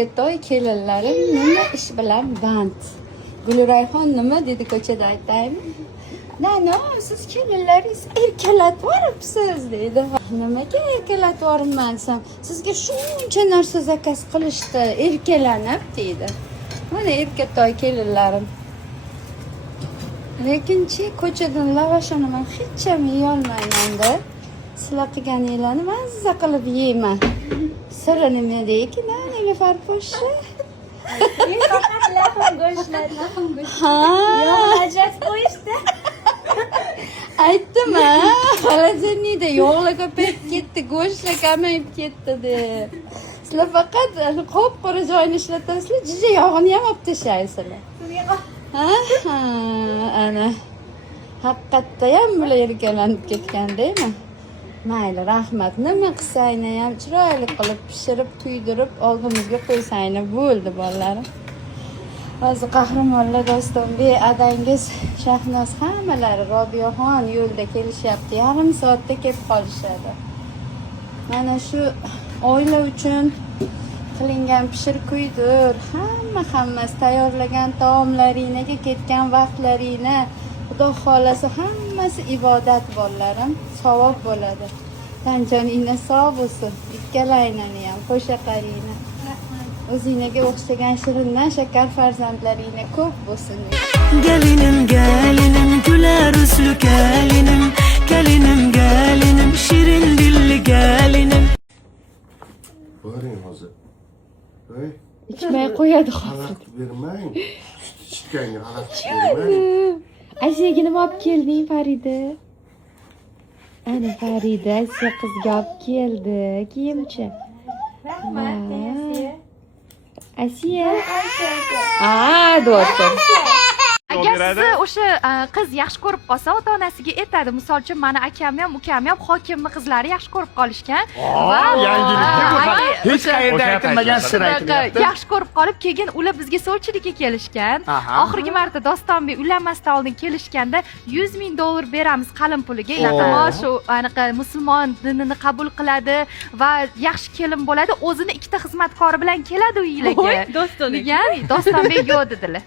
Erkatoy kelinlarim nima ish bilan band? Gulrayhon nima dedi ko'chada aytaymi? Nano, siz kelinlaringiz erkalatvoribsiz dedi. Nimaga erkalatvoribmansam? Sizga shuncha narsa zakaz qilishdi, erkalanib dedi. Mana erkatoy kelinlarim. Lekinchi ko'chadan lavashini men hech ham yeyolmayman-da. Sizlar qilganinglarni mazza qilib yeyman. Siri nimada ekan, Nilufar poshsha? Faqat lahm go'shtlar. Ha, Yo'q, ajratib qo'yishdi. aytdim-a, xolodilnikda yog'lar ko'payib ketdi, go'shtlar kamayib ketdi deb. Sizlar faqat qop-qora joyini ishlatasizlar, jija yog'ini ham olib tashlaysizlar. Ha, ana. Haqiqatda ham bular erkalanib ketgandaymi? Mayli, rahmat. Nima qilsangni ham chiroyli qilib pishirib, kuydirib oldimizga qo'ysangni bo'ldi bolalarim. Hozir qahramonlar Dostonbek adangiz, Shahnoz hammalari Robiyaxon yo'lda kelishyapti. Yarim soatda kelib qolishadi. Mana shu oila uchun qilingan pishir kuydir, hammasi tayyorlagan taomlaringizga ketgan vaqtlaringni Xudo xolasa hammasi ibodat bolalarim, savob bo'ladi. Tanjoningni sog' bo'lsin, ikkalanglarni ham, qo'shaqaringni. O'zingizga o'xshagan shirindan shakar farzandlaringni ko'p bo'lsin. Gelinim gelinim güler yüzlü gelinim, gelinim gelinim şirin dilli gelinim. Boring hozir. Voy, Ichmay qo'yadi hozir. xalaqit bermang. Chiqqanga xalaqit bermang. Asiyaga nima olib kelding, Farida? Ana Farida Asiya qizga olib keldi, kiyimchi. Rahmat, Asiya. Doktor. Agar sizni o'sha qiz yaxshi ko'rib qolsa, ota-onasiga aytadi. Misol uchun, meni akamni ham, ukamni ham hokimning qizlari yaxshi ko'rib qolishgan va Hech qayerda aytilmagan sir aytilyapti. yaxshi ko'rib qolib, keyin ular bizga sovchilikka kelishgan. Oxirgi marta Dostonbek uylanmasdan oldin kelishganda $100,000 beramiz qalin puliga. Iltimos, shu anaqa musulmon dinini qabul qiladi va yaxshi kelin bo'ladi. O'zini ikkita xizmatkori bilan keladi uylarga. Dostonbek. degan Dostonbek yo'q dedilar.